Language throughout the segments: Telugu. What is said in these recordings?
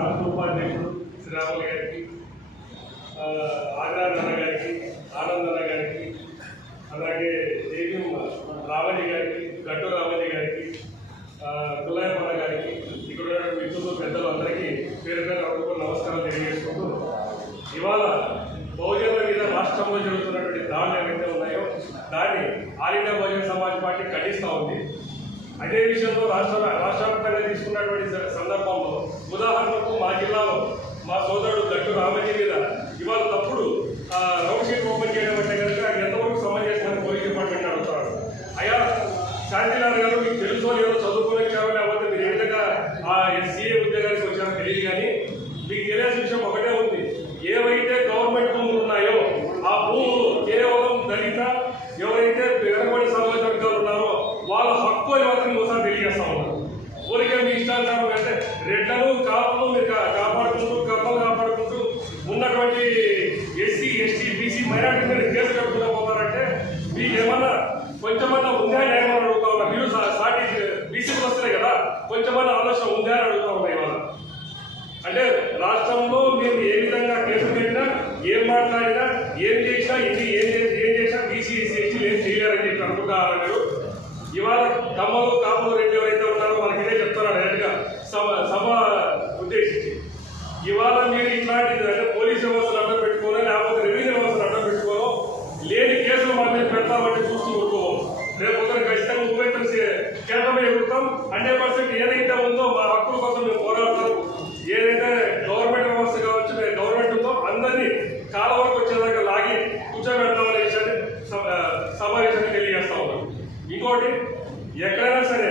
రాష్ట్ర ఉపాధ్యక్షుడు శ్రీరాములు గారికి, ఆగ్రాన్న గారికి, ఆనందన్న గారికి, అలాగే దేవ్యం రామజీ గారికి, గట్టు రామజీ గారికి, గులాయపన్న గారికి, ఇక్కడ ఉన్న మిత్రులు పెద్దలు అందరికీ పేరు పేరు నమస్కారం తెలియజేసుకుంటూ, ఇవాళ బహుజనుల మీద రాష్ట్రంలో జరుగుతున్నటువంటి దాడులు ఏవైతే ఉన్నాయో దాన్ని all India Bahujan Samaj party ఖండిస్తూ ఉంది. అదే విషయంలో రాష్ట్రవ్యాప్తంగా తీసుకున్నటువంటి సందర్భంలో ఉదాహరణకు మా జిల్లాలో మా సోదరుడు గట్టు రామజీ మీద ఇవాళ తప్పుడు రౌండ్ షీట్ ఓపెన్ చేయడం అంటే కనుక ఎంతవరకు సమంజసమని పోలీస్ డిపార్ట్మెంట్ అడుగుతారు. అయ్యా శాంతిలాల్ గారు మీకు తెలుసో లేదో చదువుకుని వచ్చారో లేకపోతే మీరు ఏ విధంగా సీఏ ఉద్యోగానికి వచ్చారో తెలియదు, కానీ మీకు తెలియాల్సిన విషయం ఒకటే ఉంది. ఏవైతే గవర్నమెంట్ భూములు ఉన్నాయో ఆ భూములు కేవలం దళిత ఎవరైతే వెనకబడి సమాజ వర్గాలు ఉన్నారో వాళ్ళ హక్కు అని మాత్రం ఒకసారి తెలియజేస్తా ఉన్నారు. ఊరికే మీ ఇష్టానుసారం అంటే రెడ్లను కాపులు మీరు కాపాడుకుంటూ కప్పలు కాపాడుకుంటూ ఉన్నటువంటి ఎస్సీ ఎస్టీ బీసీ మైనార్టీ మీద కేసు కట్టుకుంటూ పోతారంటే మీకు ఏమన్నా కొంచెమన్నా ఉందా న్యాయం అడుగుతా ఉన్నా. మీరు సాటి బీసీకి వస్తున్నాయి కదా, కొంచెమన్నా ఆలోచన ఉందా అని అడుగుతా ఉన్నాయి ఇవాళ. అంటే రాష్ట్రంలో మేము ఏ విధంగా కేసులు పెట్టినా, ఏం మాట్లాడినా, ఏం చేసినా, ఏం చేసినా బీసీ ఎస్సీలు ఏం చేయలేరని చెప్పి అనుకుంటారు. మీరు ఇవాళ కమ్మలు కాపులు రెండు ఎవరైతే ఉన్నారో మనకి ఇదే చెప్తున్నారు డైరెక్ట్గా సభ ఉద్దేశించి. ఇవాళ మీరు ఇట్లాంటిది అంటే పోలీస్ వ్యవస్థను అడ్డం పెట్టుకోనో లేకపోతే రెవెన్యూ వ్యవస్థను అడ్డం పెట్టుకోనో లేని కేసులు మా మీద పెడతామంటే చూస్తూ ఊరుకోము. రేపు ఒకరు ఖచ్చితంగా ఉపయోగం కేంద్రం ఎగురుతాం. 100% ఏదైతే ఉందో మా హక్కుల కోసం మేము పోరాడతాం. ఏదైతే గవర్నమెంట్ వ్యవస్థ కావచ్చు, గవర్నమెంట్ ఉందో అందరినీ కాల వరకు వచ్చేదాకా లాగి కూర్చోబెడతామనే విషయాన్ని సమావేశాన్ని తెలియజేస్తా ఉన్నాం. ఇంకోటి, ఎక్కడైనా సరే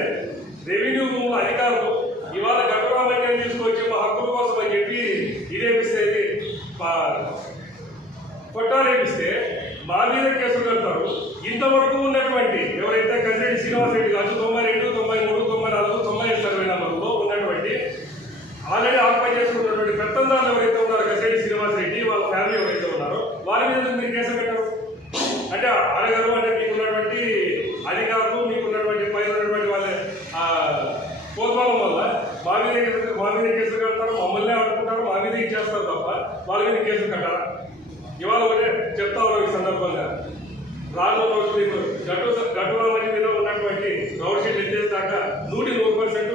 రెవెన్యూ భూముల అధికారులు ఇవాళ గట్టురామయ్యని తీసుకొచ్చి మా హక్కుల కోసం అని చెప్పి ఇదేపిస్తే కొట్టాలేపిస్తే మా మీద కేసులు కడతారు. ఇంతవరకు ఉన్నటువంటి ఎవరైతే కసిరెడ్డి శ్రీనివాస్ రెడ్డి కావచ్చు 92, 93, 94, 95 సర్వే నెంబర్లో ఉన్నటువంటి ఆల్రెడీ ఆక్యుపై చేసుకున్నటువంటి పెత్తందారులు ఎవరైతే ఉన్నారో కసిరెడ్డి శ్రీనివాస్ రెడ్డి వాళ్ళ ఫ్యామిలీ ఎవరైతే ఉన్నారో వాళ్ళ మీద మీరు కేసు పెట్టారు అంటే అడగారు. అంటే మీకున్నటువంటి అధికారులు, మీకున్నటువంటి పైన ఉన్నటువంటి వాళ్ళ కోల్పోవడం వల్ల మా మీద కేసులు కడతారు, మమ్మల్ని ఆడుకుంటారు, మా మీద ఇచ్చేస్తారు తప్ప వాళ్ళ మీద కేసులు కట్టారా? ఇవాళ ఒకటే చెప్తా ఉన్నాం ఈ సందర్భంగా, రానున్న రోజులు గట్టు రామజీ మీద ఉన్నటువంటి రౌడ్ షీట్ ఎత్తేసాక 100%